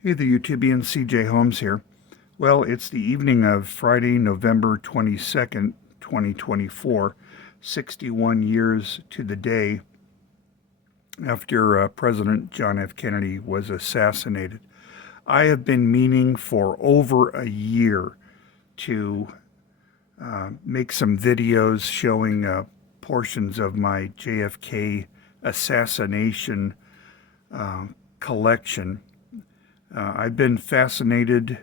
Hey, the YouTubian CJ Holmes here. Well, it's the evening of Friday, November 22nd, 2024, 61 years to the day after President John F. Kennedy was assassinated. I have been meaning for over a year to make some videos showing portions of my JFK assassination collection. I've been fascinated,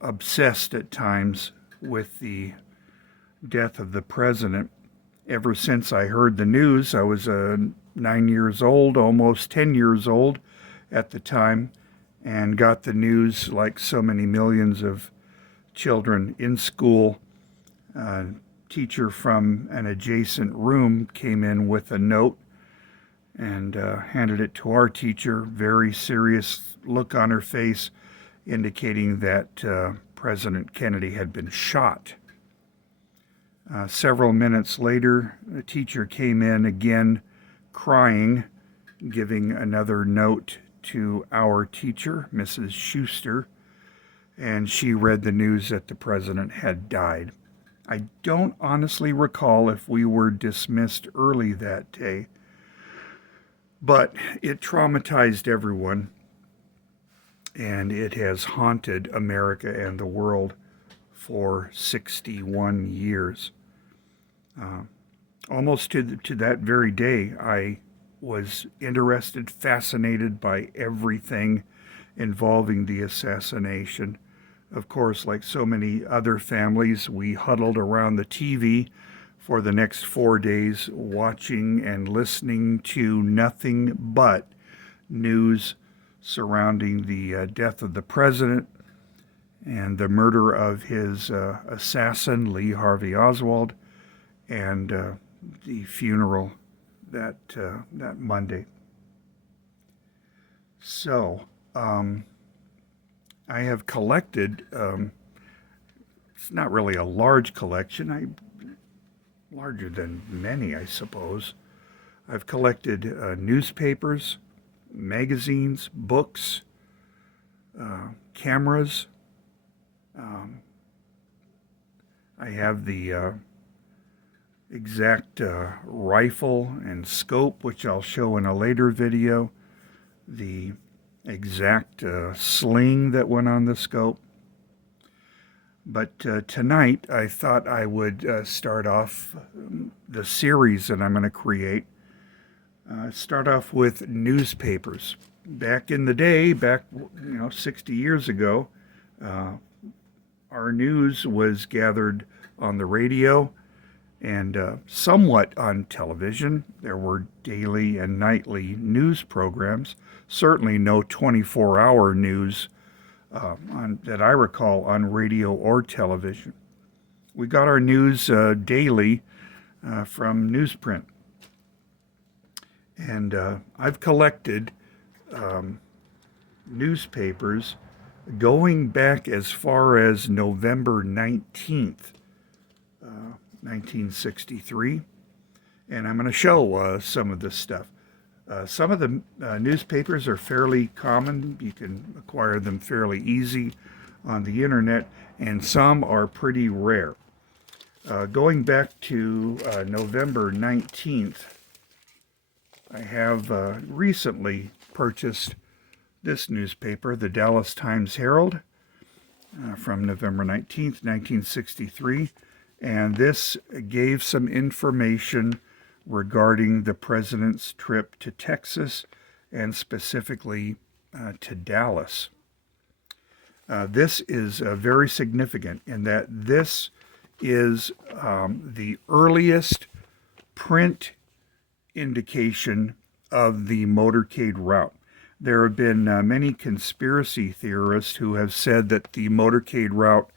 obsessed at times with the death of the president. Ever since I heard the news, I was 9 years old, almost 10 years old at the time, and got the news like so many millions of children in school. A teacher from an adjacent room came in with a note and handed it to our teacher. Very serious look on her face, indicating that President Kennedy had been shot. Several minutes later, the teacher came in again crying, giving another note to our teacher, Mrs. Schuster, and she read the news that the president had died. I don't honestly recall if we were dismissed early that day, but it traumatized everyone, and it has haunted America and the world for 61 years. Almost to that very day, I was interested, fascinated by everything involving the assassination. Of course, like so many other families, we huddled around the TV for the next 4 days, watching and listening to nothing but news surrounding the death of the president and the murder of his assassin, Lee Harvey Oswald, and the funeral that Monday. So, I have collected, it's not really a large collection, larger than many, I suppose. I've collected newspapers, magazines, books, cameras. I have the exact rifle and scope, which I'll show in a later video, the exact sling that went on the scope. But tonight I thought I would start off the series that I'm going to create. Start off with newspapers. Back in the day, 60 years ago, our news was gathered on the radio and somewhat on television. There were daily and nightly news programs, certainly no 24-hour news that I recall on radio or television. We got our news daily from newsprint. And I've collected newspapers going back as far as November 19th, 1963. And I'm going to show some of this stuff. Some of the newspapers are fairly common. You can acquire them fairly easy on the internet, and some are pretty rare. Going back to November 19th, I have recently purchased this newspaper, the Dallas Times-Herald, from November 19th, 1963, and this gave some information regarding the president's trip to Texas and specifically to Dallas. This is very significant in that this is the earliest print indication of the motorcade route. There have been many conspiracy theorists who have said that the motorcade route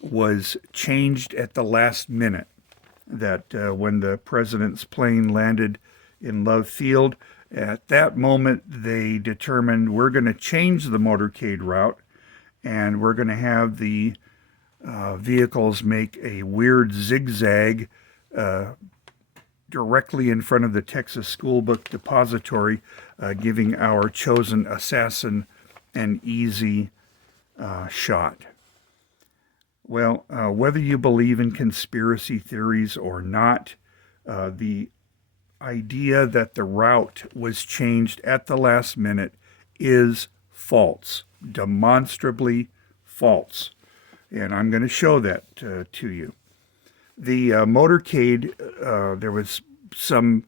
was changed at the last minute, that when the president's plane landed in Love Field, at that moment they determined we're going to change the motorcade route and we're going to have the vehicles make a weird zigzag directly in front of the Texas School Book Depository, giving our chosen assassin and easy shot. Well, whether you believe in conspiracy theories or not, the idea that the route was changed at the last minute is false, demonstrably false. And I'm going to show that to you. The motorcade, there was some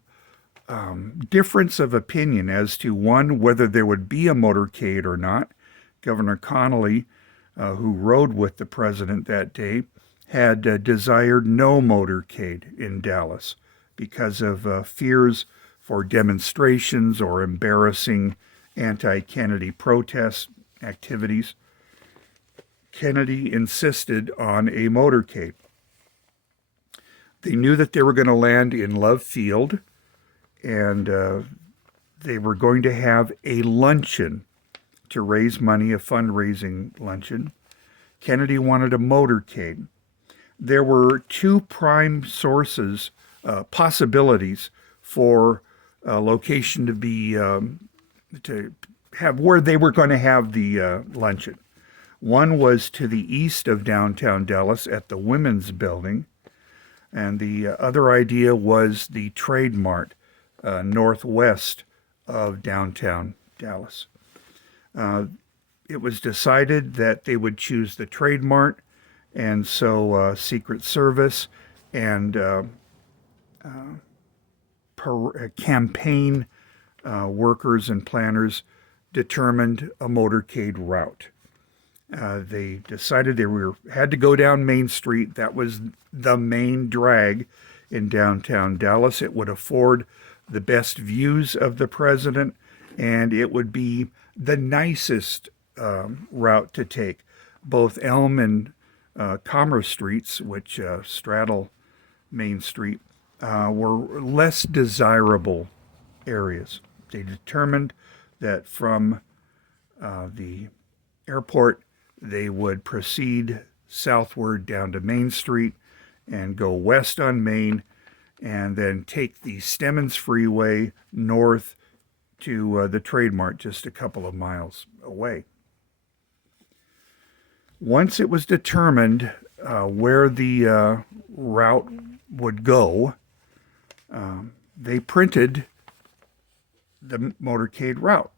difference of opinion as to, one, whether there would be a motorcade or not. Governor Connolly, who rode with the president that day, had desired no motorcade in Dallas because of fears for demonstrations or embarrassing anti-Kennedy protest activities. Kennedy insisted on a motorcade. They knew that they were going to land in Love Field, and they were going to have a luncheon to raise money, a fundraising luncheon. Kennedy wanted a motorcade. There were two prime sources, possibilities for a location to be, to have where they were going to have the luncheon. One was to the east of downtown Dallas at the Women's Building, and the other idea was the Trade Mart northwest of downtown Dallas. It was decided that they would choose the Trade Mart, and so Secret Service and campaign workers and planners determined a motorcade route. They decided they had to go down Main Street. That was the main drag in downtown Dallas. It would afford the best views of the president, and it would be the nicest route to take. Both Elm and Commerce Streets, which straddle Main Street, were less desirable areas. They determined that from the airport, they would proceed southward down to Main Street and go west on Main, and then take the Stemmons Freeway north to the Trade Mart just a couple of miles away. Once it was determined where the route would go, they printed the motorcade route.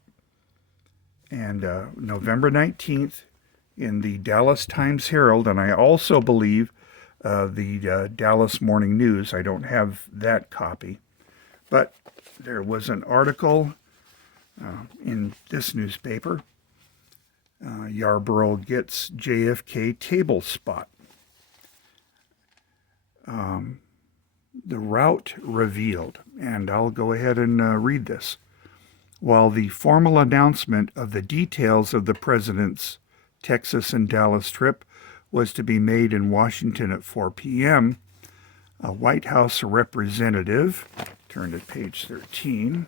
And November 19th, in the Dallas Times-Herald, and I also believe the Dallas Morning News. I don't have that copy, but there was an article in this newspaper, Yarborough gets JFK table spot. The route revealed, and I'll go ahead and read this. While the formal announcement of the details of the president's Texas and Dallas trip was to be made in Washington at 4 p.m., a White House representative, turn to page 13,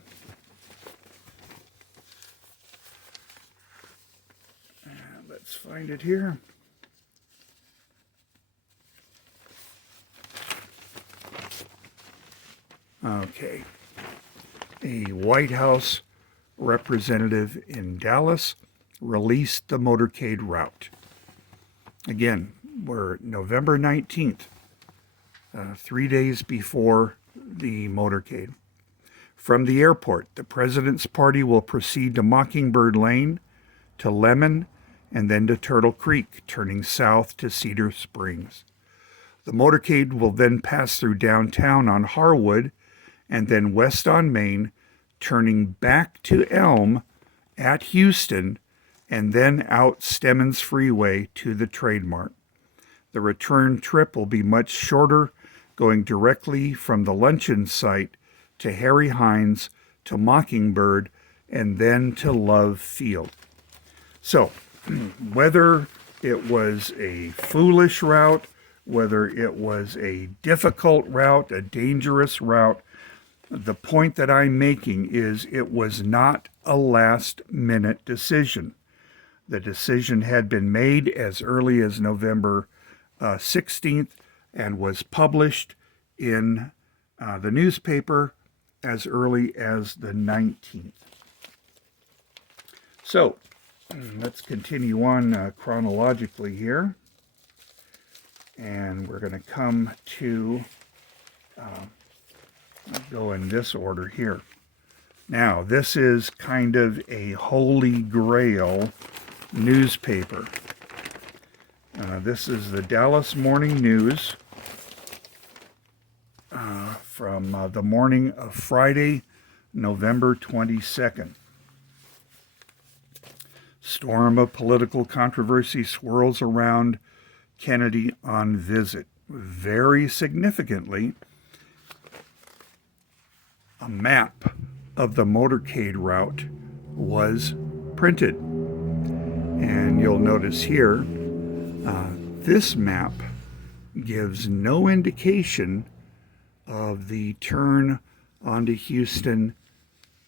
let's find it here. Okay. A White House representative in Dallas released the motorcade route. Again, we're November 19th, 3 days before the motorcade. From the airport, the president's party will proceed to Mockingbird Lane, to Lemon, and then to Turtle Creek, turning south to Cedar Springs. The motorcade will then pass through downtown on Harwood, and then west on Main, turning back to Elm at Houston, and then out Stemmons Freeway to the Trade Mart. The return trip will be much shorter, going directly from the luncheon site to Harry Hines, to Mockingbird, and then to Love Field. So, whether it was a foolish route, whether it was a difficult route, a dangerous route, the point that I'm making is it was not a last-minute decision. The decision had been made as early as November 16th and was published in the newspaper as early as the 19th. So, Let's continue on chronologically here. And we're going to come to, go in this order here. Now, this is kind of a holy grail newspaper. This is the Dallas Morning News from the morning of Friday, November 22nd. Storm of political controversy swirls around Kennedy on visit. Very significantly, a map of the motorcade route was printed. And you'll notice here, this map gives no indication of the turn onto Houston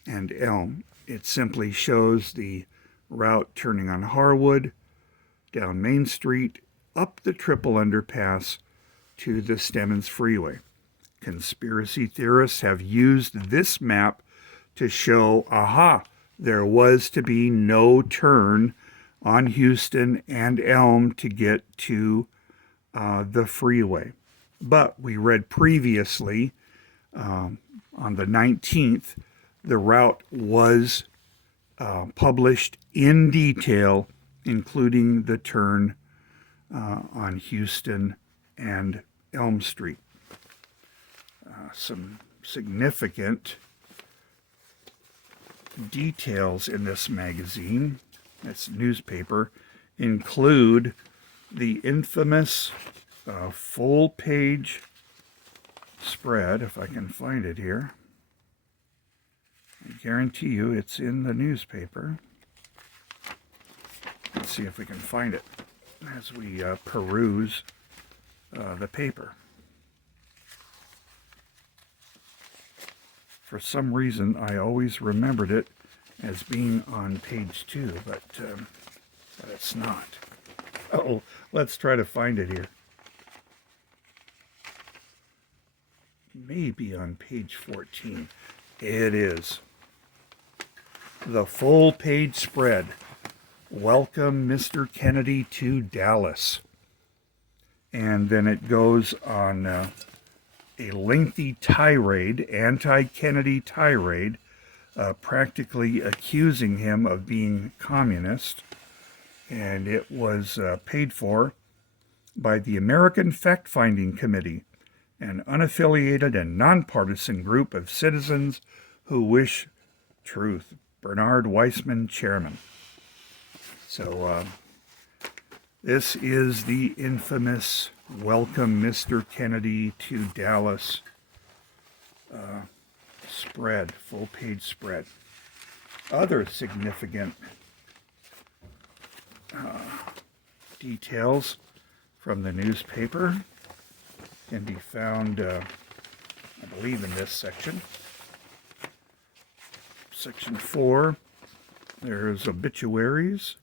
and Elm. It simply shows the route turning on Harwood, down Main Street, up the triple underpass to the Stemmons Freeway. Conspiracy theorists have used this map to show, there was to be no turn on Houston and Elm to get to the freeway. But we read previously, on the 19th, the route was published in detail, including the turn on Houston and Elm Street. Some significant details in this magazine, this newspaper, include the infamous full-page spread, if I can find it here. I guarantee you it's in the newspaper. Let's see if we can find it as we peruse the paper. For some reason, I always remembered it as being on page 2, but it's not. Oh, let's try to find it here. Maybe on page 14. It is. The full page spread. Welcome, Mr. Kennedy, to Dallas. And then it goes on a lengthy tirade, anti-Kennedy tirade, practically accusing him of being communist. And it was paid for by the American Fact-Finding Committee, an unaffiliated and nonpartisan group of citizens who wish truth. Bernard Weissman, chairman. So this is the infamous Welcome Mr. Kennedy to Dallas spread, full-page spread. Other significant details from the newspaper can be found, I believe, in this section. Section 4, there's obituaries.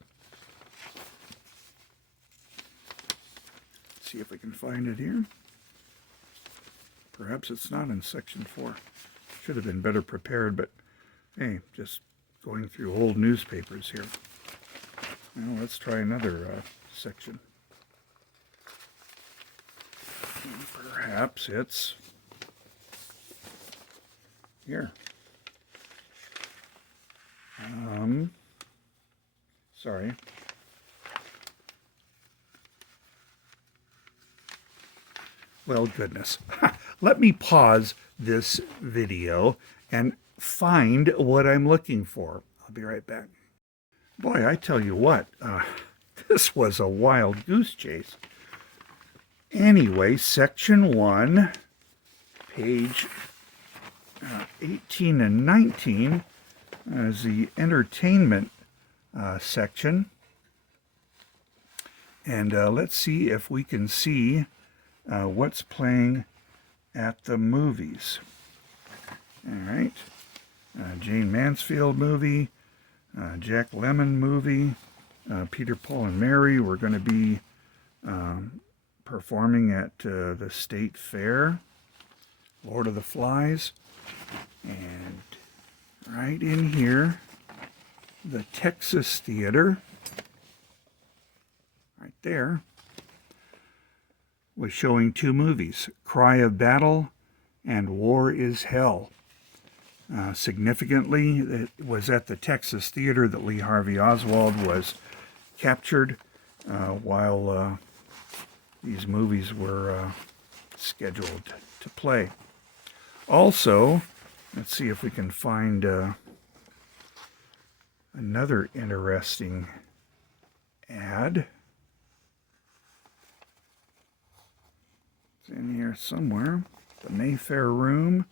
Let's see if we can find it here. Perhaps it's not in section 4. Should have been better prepared, but hey, just going through old newspapers here. Well, let's try another section. Perhaps it's here. Sorry. Well, goodness. Let me pause this video and find what I'm looking for. I'll be right back. Boy, I tell you what, this was a wild goose chase. Anyway, section 1, page 18 and 19 is the entertainment section. And let's see if we can see what's playing at the movies. All right. Jane Mansfield movie, Jack Lemmon movie, Peter, Paul, and Mary. We're going to be performing at the State Fair, Lord of the Flies, and right in here, the Texas Theater, there, was showing two movies, Cry of Battle and War is Hell. Significantly, it was at the Texas Theater that Lee Harvey Oswald was captured while these movies were scheduled to play. Also, let's see if we can find another interesting ad. It's in here somewhere. The Mayfair Room,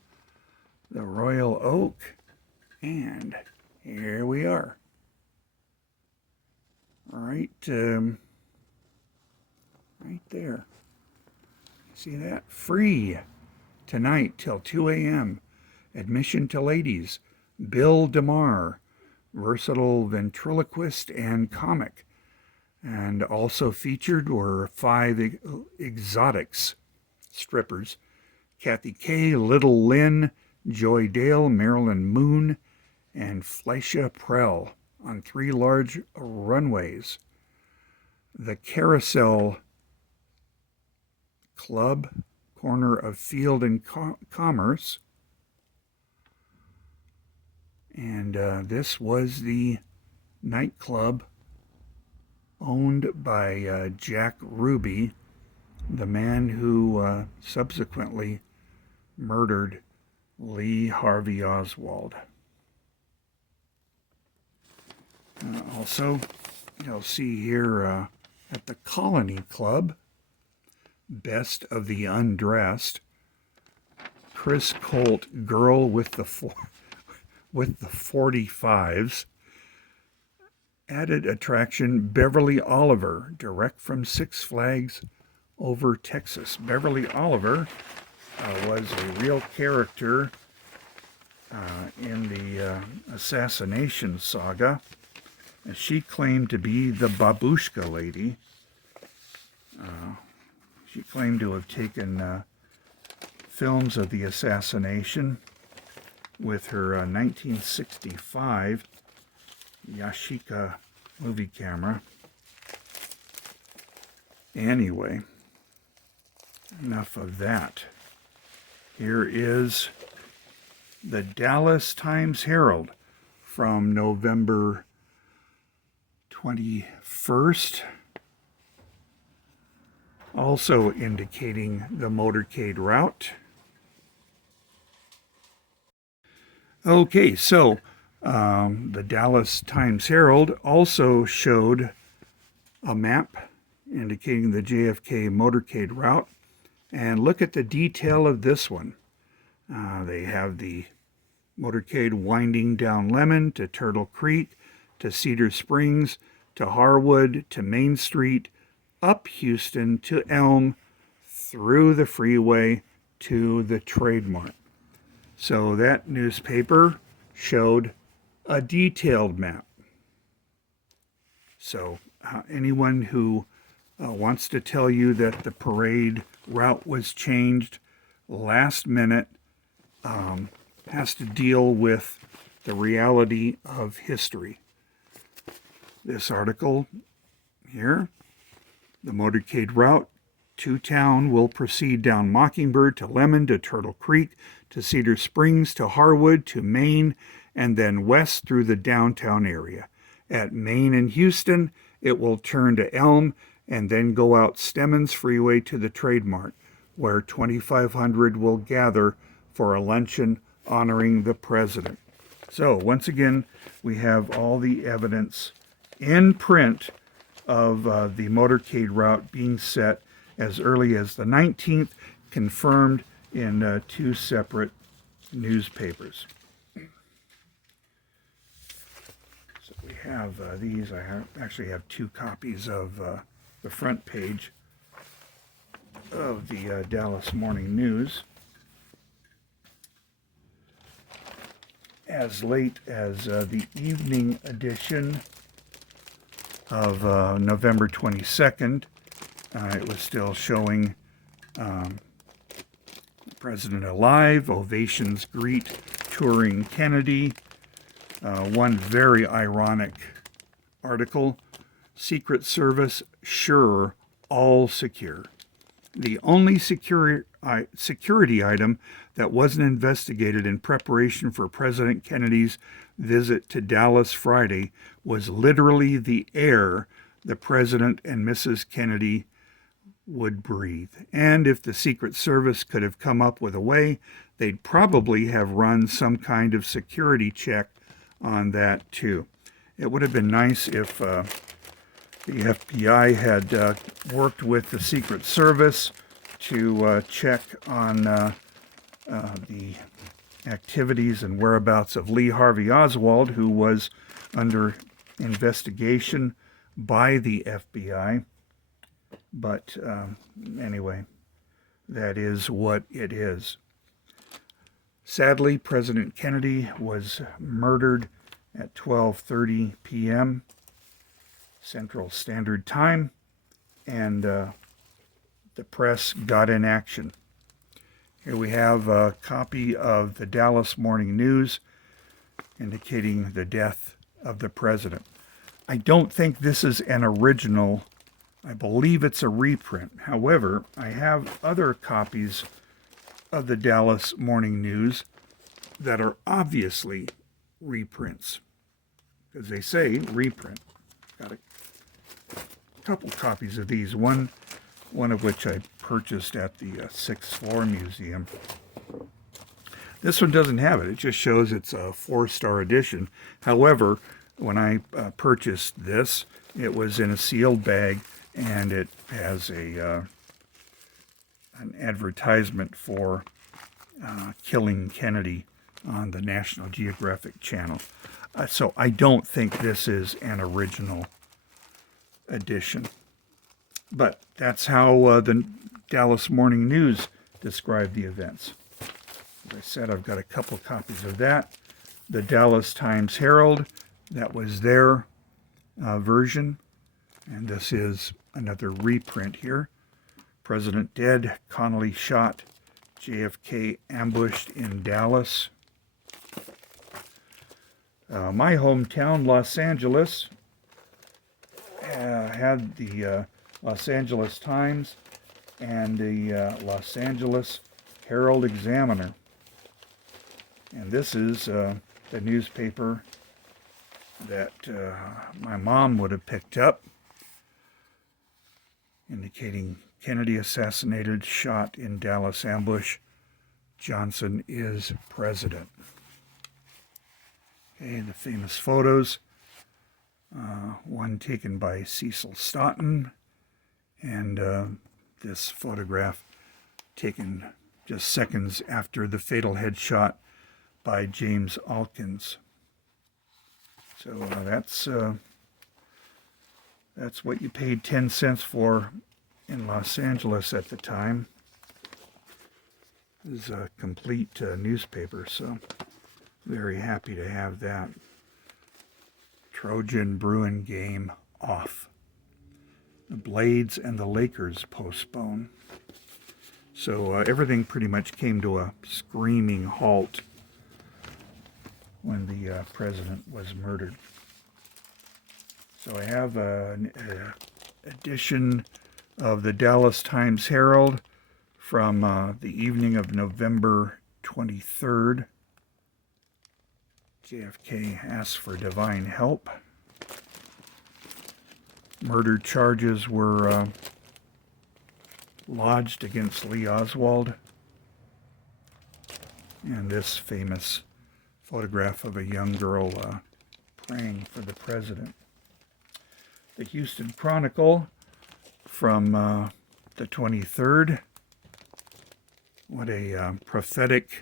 the Royal Oak, and here we are. Right there. See that? Free tonight till 2 a.m. Admission to ladies. Bill DeMar, versatile ventriloquist and comic. And also featured were 5 exotics, strippers. Kathy Kay, Little Lynn, Joy Dale, Marilyn Moon, and Fleisha Prell on 3 large runways. The Carousel Club, corner of Field and Commerce. And this was the nightclub owned by Jack Ruby, the man who subsequently murdered Lee Harvey Oswald. Also, you'll see here at the Colony Club, Best of the Undressed, Chris Colt, Girl with the 45s. Added attraction, Beverly Oliver, direct from Six Flags over Texas. Beverly Oliver was a real character in the Assassination saga. And she claimed to be the Babushka lady. She claimed to have taken films of the assassination with her 1965 Yashica movie camera. Anyway, enough of that. Here is the Dallas Times-Herald from November 21st, also indicating the motorcade route. Okay, so the Dallas Times-Herald also showed a map indicating the JFK motorcade route. And look at the detail of this one. They have the motorcade winding down Lemon to Turtle Creek, to Cedar Springs, to Harwood, to Main Street, up Houston, to Elm, through the freeway, to the Trade Mart. So that newspaper showed a detailed map. So anyone who wants to tell you that the parade route was changed last minute has to deal with the reality of history. This article here, the motorcade route to town will proceed down Mockingbird to Lemon to Turtle Creek to Cedar Springs to Harwood to Maine and then west through the downtown area. At Maine and Houston, it will turn to Elm and then go out Stemmons Freeway to the Trade Mart, where 2,500 will gather for a luncheon honoring the president. So once again, we have all the evidence in print of the motorcade route being set as early as the 19th, confirmed in 2 separate newspapers. So we have these. I actually have 2 copies of the front page of the Dallas Morning News. As late as the evening edition of November 22nd, it was still showing the president alive, ovations greet touring Kennedy. One very ironic article Secret Service sure, all secure. The only security item that wasn't investigated in preparation for President Kennedy's visit to Dallas Friday was literally the air the President and Mrs. Kennedy would breathe. And if the Secret Service could have come up with a way, they'd probably have run some kind of security check on that too. It would have been nice if the FBI had worked with the Secret Service to check on the activities and whereabouts of Lee Harvey Oswald, who was under investigation by the FBI. But anyway, that is what it is. Sadly, President Kennedy was murdered at 12:30 p.m. Central Standard Time, and the press got in action. Here we have a copy of the Dallas Morning News indicating the death of the president. I don't think this is an original. I believe it's a reprint. However, I have other copies of the Dallas Morning News that are obviously reprints, because they say reprint. Got a couple copies of these, one of which I purchased at the 6th Floor Museum. This one doesn't have it. It just shows it's a 4-star edition. However, when I purchased this, it was in a sealed bag, and it has an advertisement for killing Kennedy on the National Geographic Channel. So I don't think this is an original edition. But that's how the Dallas Morning News described the events. As I said, I've got a couple copies of that. The Dallas Times-Herald, that was their version. And this is another reprint here. President dead, Connally shot, JFK ambushed in Dallas. My hometown, Los Angeles, had the Los Angeles Times and the Los Angeles Herald Examiner. And this is the newspaper that my mom would have picked up, indicating Kennedy assassinated, shot in Dallas ambush. Johnson is president. Okay, the famous photos. One taken by Cecil Stoughton, and this photograph taken just seconds after the fatal headshot by James Alkins. So that's what you paid 10 cents for in Los Angeles at the time. This is a complete newspaper, so very happy to have that. Trojan Bruin game off. The Blades and the Lakers postpone. So everything pretty much came to a screaming halt when the president was murdered. So I have an edition of the Dallas Times-Herald from the evening of November 23rd. JFK asks for divine help. Murder charges were lodged against Lee Oswald. And this famous photograph of a young girl praying for the president. The Houston Chronicle from the 23rd. What a prophetic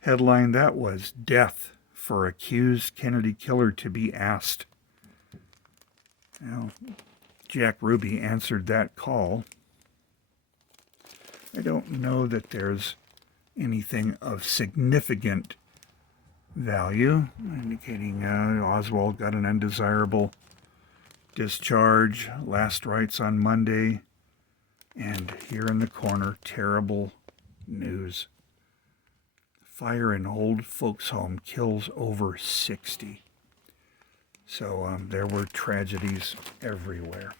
headline that was. Death for accused Kennedy killer to be asked. Well, Jack Ruby answered that call. I don't know that there's anything of significant value, indicating Oswald got an undesirable discharge, last rites on Monday, and here in the corner, terrible news. Fire in old folks' home kills over 60. So there were tragedies everywhere.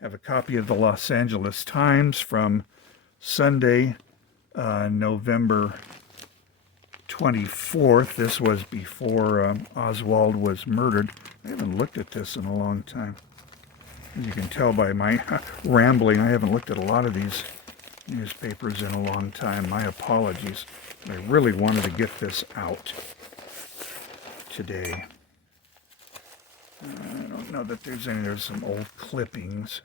I have a copy of the Los Angeles Times from Sunday, November 24th. This was before Oswald was murdered. I haven't looked at this in a long time. As you can tell by my rambling, I haven't looked at a lot of these newspapers in a long time. My apologies. I really wanted to get this out today. I don't know that there's any. There's some old clippings.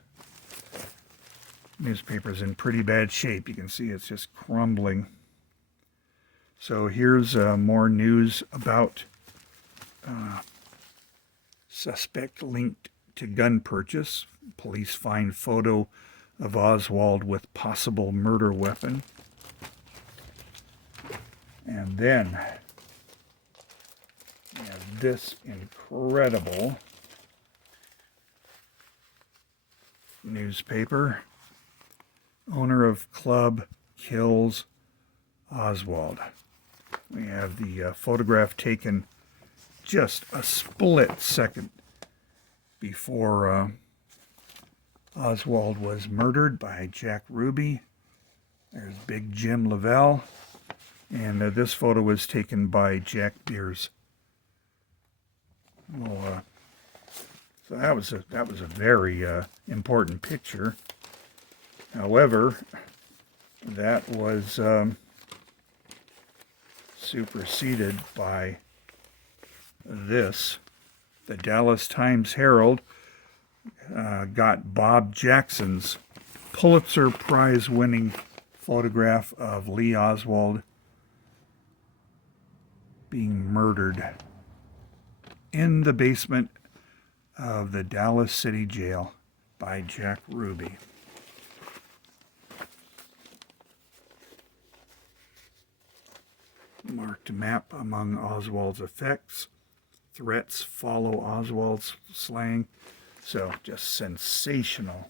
Newspaper's in pretty bad shape. You can see it's just crumbling. So here's more news about suspect linked to gun purchase. Police find photo of Oswald with possible murder weapon. And then we have this incredible newspaper. Owner of club kills Oswald. We have the photograph taken just a split second before Oswald was murdered by Jack Ruby. There's Big Jim Lavelle. And this photo was taken by Jack Beers. Well, so that was a very important picture. However, that was superseded by this. The Dallas Times-Herald got Bob Jackson's Pulitzer Prize-winning photograph of Lee Oswald being murdered in the basement of the Dallas City Jail by Jack Ruby. Marked map among Oswald's effects. Threats follow Oswald's slaying. So just sensational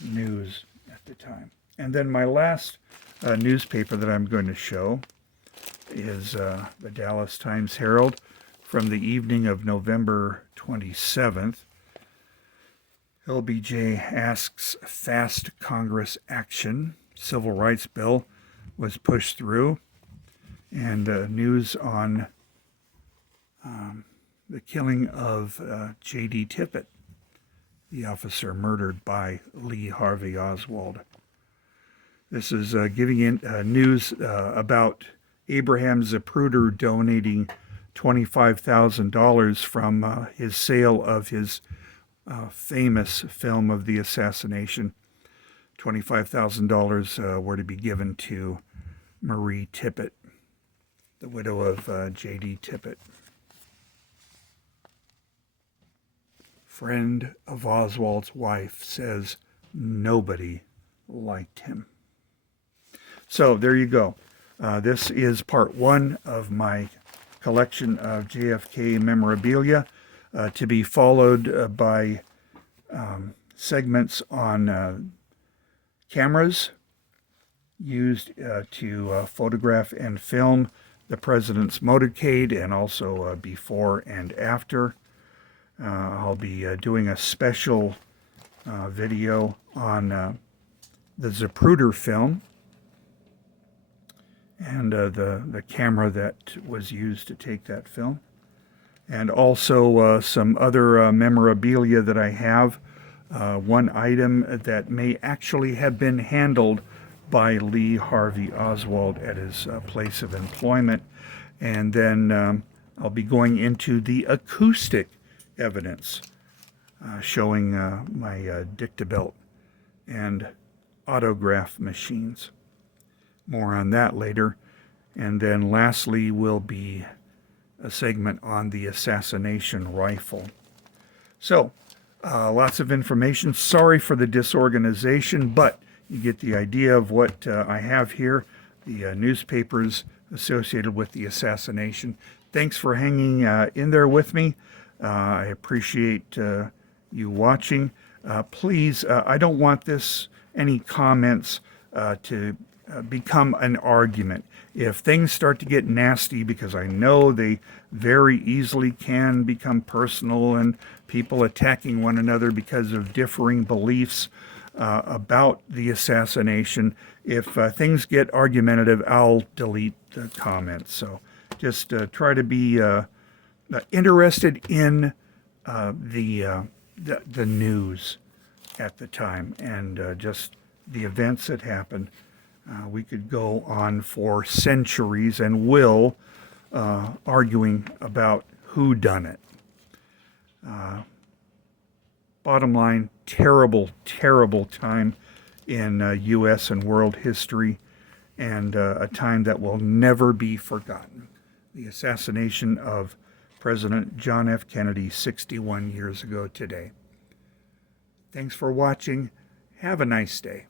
news at the time. And then my last newspaper that I'm going to show is the Dallas Times-Herald from the evening of November 27th. LBJ asks fast Congress action. Civil rights bill was pushed through. And news on the killing of J.D. Tippit, the officer murdered by Lee Harvey Oswald. This is giving in news about Abraham Zapruder donating $25,000 from his sale of his famous film of the assassination. $25,000 were to be given to Marie Tippit, the widow of J.D. Tippit. Friend of Oswald's wife says nobody liked him. So there you go. This is part one of my collection of JFK memorabilia, to be followed by segments on cameras used to photograph and film the president's motorcade, and also before and after. I'll be doing a special video on the Zapruder film and the camera that was used to take that film, and also some other memorabilia that I have. One item that may actually have been handled by Lee Harvey Oswald at his place of employment. And then I'll be going into the acoustic evidence, showing my Dictabelt and Audograph machines. More on that later. And then lastly will be a segment on the Assassination rifle. So, lots of information. Sorry for the disorganization, but you get the idea of what I have here, the newspapers associated with the assassination. Thanks for hanging in there with me. I appreciate you watching. Please, I don't want any comments to become an argument. If things start to get nasty, because I know they very easily can become personal and people attacking one another because of differing beliefs about the assassination, if things get argumentative, I'll delete the comments. So just try to be interested in the news at the time and just the events that happened. We could go on for centuries and will arguing about who done it. Bottom line, terrible, terrible time in U.S. and world history, and a time that will never be forgotten. The assassination of President John F. Kennedy 61 years ago today. Thanks for watching. Have a nice day.